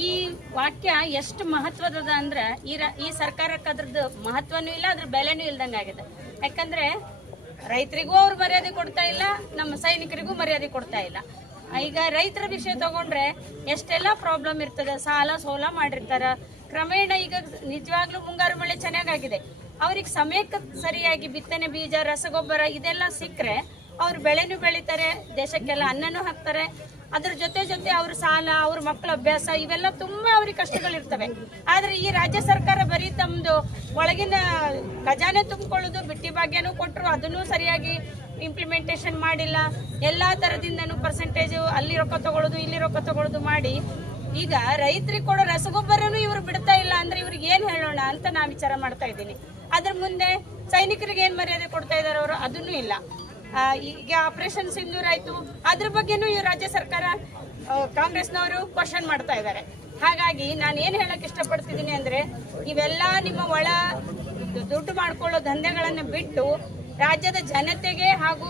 ಈ ವಾಕ್ಯ ಎಷ್ಟು ಮಹತ್ವದ ಅಂದ್ರೆ ಈ ಈ ಸರ್ಕಾರಕ್ಕೆ ಅದ್ರದ್ದು ಮಹತ್ವನೂ ಇಲ್ಲ, ಅದ್ರ ಬೆಲೆನೂ ಇಲ್ದಂಗೆ ಆಗಿದೆ. ಯಾಕಂದ್ರೆ ರೈತರಿಗೂ ಅವ್ರು ಮರ್ಯಾದೆ ಕೊಡ್ತಾ ಇಲ್ಲ, ನಮ್ಮ ಸೈನಿಕರಿಗೂ ಮರ್ಯಾದೆ ಕೊಡ್ತಾ ಇಲ್ಲ. ಈಗ ರೈತರ ವಿಷಯ ತಗೊಂಡ್ರೆ ಎಷ್ಟೆಲ್ಲ ಪ್ರಾಬ್ಲಮ್ ಇರ್ತದೆ? ಸಾಲ ಸೋಲ ಮಾಡಿರ್ತಾರ. ಕ್ರಮೇಣ ಈಗ ನಿಜವಾಗ್ಲೂ ಮುಂಗಾರು ಮಳೆ ಚೆನ್ನಾಗಾಗಿದೆ. ಅವ್ರಿಗೆ ಸಮಯಕ್ಕೆ ಸರಿಯಾಗಿ ಬಿತ್ತನೆ ಬೀಜ, ರಸಗೊಬ್ಬರ ಇದೆಲ್ಲ ಸಿಕ್ಕರೆ ಅವ್ರು ಬೆಳೆನೂ ಬೆಳಿತಾರೆ, ದೇಶಕ್ಕೆಲ್ಲ ಅನ್ನನೂ ಹಾಕ್ತಾರೆ. ಅದ್ರ ಜೊತೆ ಜೊತೆ ಅವ್ರ ಸಾಲ, ಅವ್ರ ಮಕ್ಕಳ ಅಭ್ಯಾಸ, ಇವೆಲ್ಲ ತುಂಬಾ ಅವ್ರಿಗೆ ಕಷ್ಟಗಳಿರ್ತವೆ. ಆದ್ರೆ ಈ ರಾಜ್ಯ ಸರ್ಕಾರ ಬರೀ ತಮ್ದು ಒಳಗಿನ ಖಜಾನೆ ತುಂಬಿಕೊಳ್ಳೋದು, ಬಿಟ್ಟಿ ಭಾಗ್ಯನೂ ಕೊಟ್ಟರು ಅದನ್ನು ಸರಿಯಾಗಿ ಇಂಪ್ಲಿಮೆಂಟೇಷನ್ ಮಾಡಿಲ್ಲ. ಎಲ್ಲಾ ತರದಿಂದನೂ ಪರ್ಸೆಂಟೇಜ್ ಅಲ್ಲಿ ರೊಕ್ಕ ತಗೊಳ್ಳೋದು, ಇಲ್ಲಿ ರೊಕ್ಕ ತಗೊಳ್ಳೋದು ಮಾಡಿ, ಈಗ ರೈತರಿಗೆ ಕೊಡೋ ರಸಗೊಬ್ಬರನು ಇವರು ಬಿಡ್ತಾ ಇಲ್ಲ ಅಂದ್ರೆ ಇವ್ರಿಗೆ ಏನ್ ಹೇಳೋಣ ಅಂತ ನಾ ವಿಚಾರ ಮಾಡ್ತಾ ಇದ್ದೀನಿ. ಅದ್ರ ಮುಂದೆ ಸೈನಿಕರಿಗೆ ಏನ್ ಮರ್ಯಾದೆ ಕೊಡ್ತಾ ಇದಾರೆ ಅವರು? ಅದನ್ನೂ ಇಲ್ಲ. ಈಗ ಆಪರೇಷನ್ ಸಿಂಧೂರ್ ಆಯ್ತು. ಅದ್ರ ಬಗ್ಗೆನೂ ಈ ರಾಜ್ಯ ಸರ್ಕಾರ ಕಾಂಗ್ರೆಸ್ನವರು ಕ್ವಶನ್ ಮಾಡ್ತಾ ಇದ್ದಾರೆ. ಹಾಗಾಗಿ ನಾನು ಏನು ಹೇಳಕ್ ಇಷ್ಟಪಡ್ತಿದ್ದೀನಿ ಅಂದ್ರೆ, ಇವೆಲ್ಲ ನಿಮ್ಮ ಒಳ ದುಡ್ಡು ಮಾಡ್ಕೊಳ್ಳೋ ದಂಧೆಗಳನ್ನು ಬಿಟ್ಟು ರಾಜ್ಯದ ಜನತೆಗೆ ಹಾಗೂ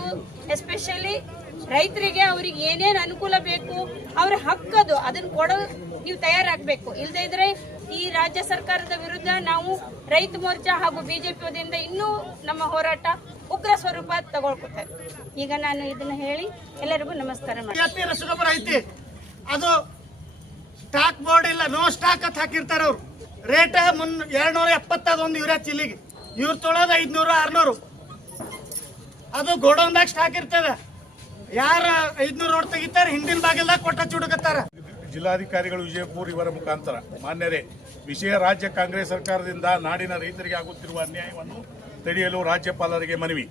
ಎಸ್ಪೆಷಲಿ ರೈತರಿಗೆ ಅವ್ರಿಗೆ ಏನೇನು ಅನುಕೂಲ ಬೇಕು, ಅವ್ರ ಹಕ್ಕದು ಅದನ್ನ ಕೊಡೋ ನೀವು ತಯಾರಾಗಬೇಕು. ಇಲ್ಲದೆ ಇದ್ರೆ ಈ ರಾಜ್ಯ ಸರ್ಕಾರದ ವಿರುದ್ಧ ನಾವು ರೈತ ಮೋರ್ಚಾ ಹಾಗೂ ಬಿಜೆಪಿ ವತಿಯಿಂದ ಇನ್ನೂ ನಮ್ಮ ಹೋರಾಟ ಉಗ್ರ ಸ್ವರೂಪ ತಗೊಳ್ಕೊತಾರೆ. ಈಗ ನಾನು ಇದನ್ನ ಹೇಳಿ ಎಲ್ಲರಿಗೂ ನಮಸ್ಕಾರ ಮಾಡಿ ಐತಿ. ಅದು ಸ್ಟಾಕ್ ಬೋರ್ಡ್ ಇಲ್ಲ ನೋ ಸ್ಟಾಕ್ ಅಂತ ಹಾಕಿರ್ತಾರೆ ಅವ್ರು. ರೇಟ್ ಮುನ್ ಎರಡ್ನೂರ ಎಪ್ಪತ್ತೊಂದು ಒಂದು ಇವರ ಚಿಲ್ಲಿಗೆ. ಇವ್ರು ತೊಳೋದು ಐದ್ನೂರು ಆರ್ನೂರು. ಅದು ಗೋಡೌನ್ದಾಗ ಸ್ಟಾಕ್ ಇರ್ತದ. ಯಾರ ಐದ್ನೂರು ರೋಡ್ ತೆಗಿತಾರ ಹಿಂದಿನ ಬಾಗಿಲ್ದಾಗ ಕೊಟ್ಟ ಚುಡುಕತ್ತಾರ. ಜಿಲ್ಲಾಧಿಕಾರಿಗಳು ವಿಜಯಪುರ್ ಇವರ ಮುಖಾಂತರ. ಮಾನ್ಯರೇ ವಿಷಯ ರಾಜ್ಯ ಕಾಂಗ್ರೆಸ್ ಸರ್ಕಾರದಿಂದ ನಾಡಿನ ರೈತರಿಗೆ ಆಗುತ್ತಿರುವ ಅನ್ಯಾಯವನ್ನು ತಡೆಯಲು ರಾಜ್ಯಪಾಲರಿಗೆ ಮನವಿ.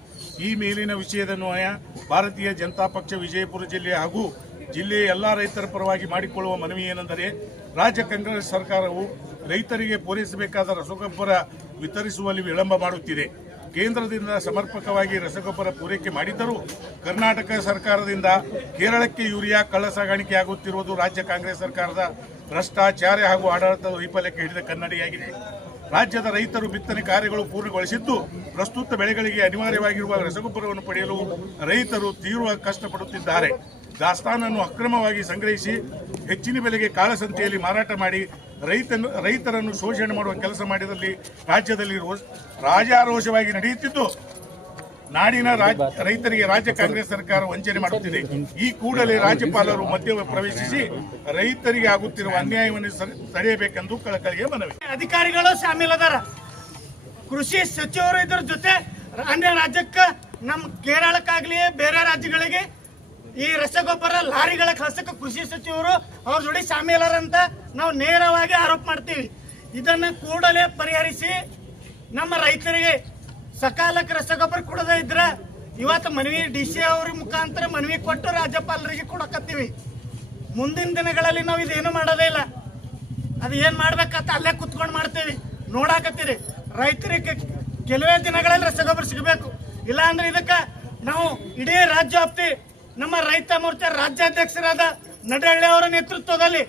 ಈ ಮೇಲಿನ ವಿಷಯದನ್ವಯ ಭಾರತೀಯ ಜನತಾ ಪಕ್ಷ ವಿಜಯಪುರ ಜಿಲ್ಲೆ ಹಾಗೂ ಜಿಲ್ಲೆಯ ಎಲ್ಲ ರೈತರ ಪರವಾಗಿ ಮಾಡಿಕೊಳ್ಳುವ ಮನವಿ ಏನೆಂದರೆ, ರಾಜ್ಯ ಕಾಂಗ್ರೆಸ್ ಸರ್ಕಾರವು ರೈತರಿಗೆ ಪೂರೈಸಬೇಕಾದ ರಸಗೊಬ್ಬರ ವಿತರಿಸುವಲ್ಲಿ ವಿಳಂಬ ಮಾಡುತ್ತಿದೆ. ಕೇಂದ್ರದಿಂದ ಸಮರ್ಪಕವಾಗಿ ರಸಗೊಬ್ಬರ ಪೂರೈಕೆ ಮಾಡಿದ್ದರೂ, ಕರ್ನಾಟಕ ಸರ್ಕಾರದಿಂದ ಕೇರಳಕ್ಕೆ ಯೂರಿಯಾ ಕಳ್ಳ ಸಾಗಾಣಿಕೆ ಆಗುತ್ತಿರುವುದು ರಾಜ್ಯ ಕಾಂಗ್ರೆಸ್ ಸರ್ಕಾರದ ಭ್ರಷ್ಟಾಚಾರ ಹಾಗೂ ಆಡಳಿತದ ವೈಫಲ್ಯಕ್ಕೆ ಹಿಡಿದ ಕನ್ನಡಿಯಾಗಿದೆ. ರಾಜ್ಯದ ರೈತರು ಬಿತ್ತನೆ ಕಾರ್ಯಗಳು ಪೂರ್ಣಗೊಳಿಸಿದ್ದು ಪ್ರಸ್ತುತ ಬೆಳೆಗಳಿಗೆ ಅನಿವಾರ್ಯವಾಗಿರುವ ರಸಗೊಬ್ಬರವನ್ನು ಪಡೆಯಲು ರೈತರು ತೀವ್ರ ಕಷ್ಟಪಡುತ್ತಿದ್ದಾರೆ. ದಾಸ್ತಾನನ್ನು ಅಕ್ರಮವಾಗಿ ಸಂಗ್ರಹಿಸಿ ಹೆಚ್ಚಿನ ಬೆಲೆಗೆ ಕಾಳಸಂತೆಯಲ್ಲಿ ಮಾರಾಟ ಮಾಡಿ ರೈತನು, ರೈತರನ್ನು ಶೋಷಣೆ ಮಾಡುವ ಕೆಲಸ ಮಾಡಿದಲ್ಲಿ ರಾಜ್ಯದಲ್ಲಿ ರೋಷ, ರಾಜಾರೋಷವಾಗಿ ನಡೆಯುತ್ತಿದ್ದು, ನಾಡಿನ ರೈತರಿಗೆ ರಾಜ್ಯ ಕಾಂಗ್ರೆಸ್ ಸರ್ಕಾರ ವಂಚನೆ ಮಾಡುತ್ತಿದೆ. ಈ ಕೂಡಲೇ ರಾಜ್ಯಪಾಲರು ಮಧ್ಯ ಪ್ರವೇಶಿಸಿ ರೈತರಿಗೆ ಆಗುತ್ತಿರುವ ಅನ್ಯಾಯವನ್ನು ತಡೆಯಬೇಕೆಂದು ಕಳಕಳಿಯ ಮನವಿ. ಅಧಿಕಾರಿಗಳು ಶಾಮೀಲ್ ಅದಾರ. ಕೃಷಿ ಸಚಿವರು ಇದ್ರ ಜೊತೆ ಅನ್ಯ ರಾಜ್ಯಕ್ಕೆ ನಮ್ಮ ಕೇರಳಕ್ಕಾಗ್ಲಿ ಬೇರೆ ರಾಜ್ಯಗಳಿಗೆ ಈ ರಸಗೊಬ್ಬರ ಲಾರಿಗಳ ಕಳ್ಸಕ್ಕೆ ಕೃಷಿ ಸಚಿವರು ಅವ್ರ ಜೋಡಿ ಶಾಮೀಲರಂತ ನಾವು ನೇರವಾಗಿ ಆರೋಪ ಮಾಡ್ತೀವಿ. ಇದನ್ನ ಕೂಡಲೇ ಪರಿಹರಿಸಿ ನಮ್ಮ ರೈತರಿಗೆ ಸಕಾಲಕ್ಕೆ ರಸಗೊಬ್ಬರ ಕೊಡದೇ ಇದ್ರ ಇವತ್ತು ಮನವಿ ಡಿ ಸಿ ಅವ್ರ ಮುಖಾಂತರ ಮನವಿ ಕೊಟ್ಟು ರಾಜ್ಯಪಾಲರಿಗೆ ಕೊಡಕತ್ತೀವಿ. ಮುಂದಿನ ದಿನಗಳಲ್ಲಿ ನಾವು ಇದೇನು ಮಾಡೋದೇ ಇಲ್ಲ. ಅದು ಏನ್ ಮಾಡ್ಬೇಕಂತ ಅಲ್ಲೇ ಕುತ್ಕೊಂಡು ಮಾಡ್ತೀವಿ. ನೋಡಾಕತ್ತೀರಿ. ರೈತರಿಗೆ ಕೆಲವೇ ದಿನಗಳಲ್ಲಿ ರಸಗೊಬ್ಬರ ಸಿಗಬೇಕು. ಇಲ್ಲ ಅಂದ್ರೆ ಇದಕ್ಕ ನಾವು ಇಡೀ ರಾಜ್ಯ ವ್ಯಾಪ್ತಿ ನಮ್ಮ ರೈತ ಮೋರ್ಚಾ ರಾಜ್ಯಾಧ್ಯಕ್ಷರಾದ ನಡಹಳ್ಳಿ ಅವರ ನೇತೃತ್ವದಲ್ಲಿ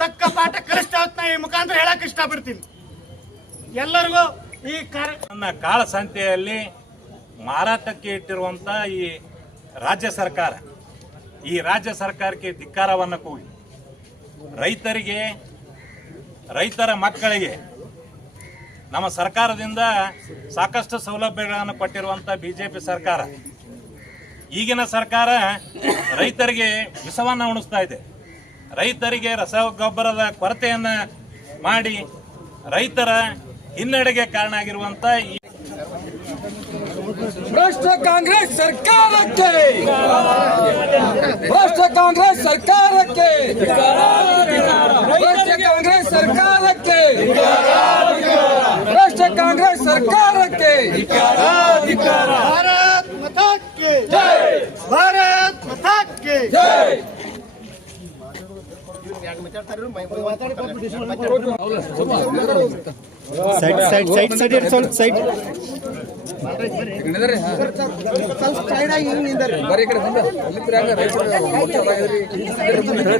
ತಕ್ಕ ಪಾಠ ಕಲಿಸ್ತಾ ಈ ಮುಖಾಂತರ ಹೇಳಕ್ ಇಷ್ಟಪಡ್ತೀನಿ. ಎಲ್ಲರಿಗೂ ಈ ಕಾರ್ಯ ನನ್ನ ಕಾಳಸಂತೆಯಲ್ಲಿ ಮಾರಾಟಕ್ಕೆ ಇಟ್ಟಿರುವಂತ ಈ ರಾಜ್ಯ ಸರ್ಕಾರ, ಈ ರಾಜ್ಯ ಸರ್ಕಾರಕ್ಕೆ ಧಿಕ್ಕಾರವನ್ನು ಕೂಗಿ ರೈತರಿಗೆ, ರೈತರ ಮಕ್ಕಳಿಗೆ ನಮ್ಮ ಸರ್ಕಾರದಿಂದ ಸಾಕಷ್ಟು ಸೌಲಭ್ಯಗಳನ್ನು ಕೊಟ್ಟಿರುವಂತ ಬಿಜೆಪಿ ಸರ್ಕಾರ. ಈಗಿನ ಸರ್ಕಾರ ರೈತರಿಗೆ ವಿಷವನ್ನು ಉಣಿಸ್ತಾ ಇದೆ. ರೈತರಿಗೆ ರಸಗೊಬ್ಬರದ ಕೊರತೆಯನ್ನ ಮಾಡಿ ರೈತರ ಹಿನ್ನಡೆಗೆ ಕಾರಣ ಆಗಿರುವಂತ ಈ ಭ್ರಷ್ಟ ಕಾಂಗ್ರೆಸ್ ಸರ್ಕಾರಕ್ಕೆ! ಭ್ರಷ್ಟ ಕಾಂಗ್ರೆಸ್ ಸರ್ಕಾರಕ್ಕೆ! ಭ್ರಷ್ಟ ಕಾಂಗ್ರೆಸ್ ಸರ್ಕಾರಕ್ಕೆ! ಸರ್ಕಾರಕ್ಕೆ. ಭಾರತ್ ಮತಾಕ್ಕೆ. ಭಾರತ್ ಮತಾಕ್ಕೆ. ಜೈ ಬರೀ ಈ ಕಡೆ ಬಂದ ಅಲ್ಲಿಂದ ಹಂಗ ರೈತರು ಮೋರ್ಚಾ ಒಳಗಿದ್ರಿ.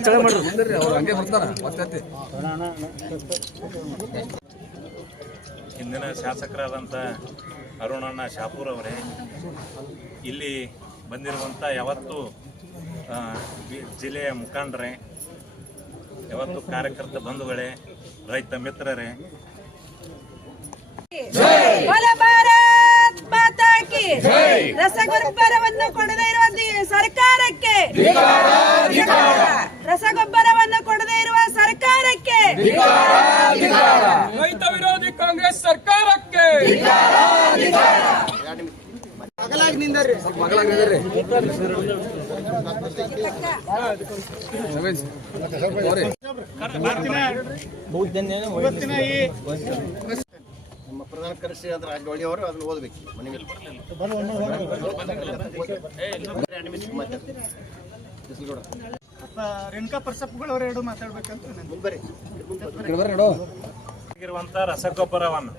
ಚಳ ಮಾಡ್ರಿ. ಹಂಗೆ ಮತ್ತೆ ಹಿಂದಿನ ಶಾಸಕರಾದಂಥ ಅರುಣಣ್ಣ ಶಾಪೂರ್ ಅವರೇ ಇಲ್ಲಿ ಬಂದಿರುವಂಥ ಯಾವತ್ತು ಜಿಲ್ಲೆಯ ಮುಖಂಡರೇ ಯಾವತ್ತು ಕಾರ್ಯಕರ್ತ ಬಂಧುಗಳೇ ರೈತ ಮಿತ್ರರೇ. ರಸಗೊಬ್ಬರವನ್ನು ಕೊಡದೇ ಇರುವ ಸರ್ಕಾರಕ್ಕೆ! ರಸಗೊಬ್ಬರವನ್ನು ಕೊಡದೇ ಇರುವ ಸರ್ಕಾರಕ್ಕೆ! ನಿಂದಿರ್ರಿ. ನಮ್ಮ ಪ್ರಧಾನ ಕರೆಸಿ ಆದ್ರೆ ರಾಜವಳ್ಳಿ ಅವರು ಅದನ್ನ ಓದಬೇಕು ಮನೆ ಅಪ್ಪ ರೇಣುಕಾ ಪರ್ಸಪ್ಗಳು ಎರಡು ಮಾತಾಡ್ಬೇಕಂತ ಮುಂಬರಿ ಇರುವಂತ ರಸಗೊಬ್ಬರವನ್ನು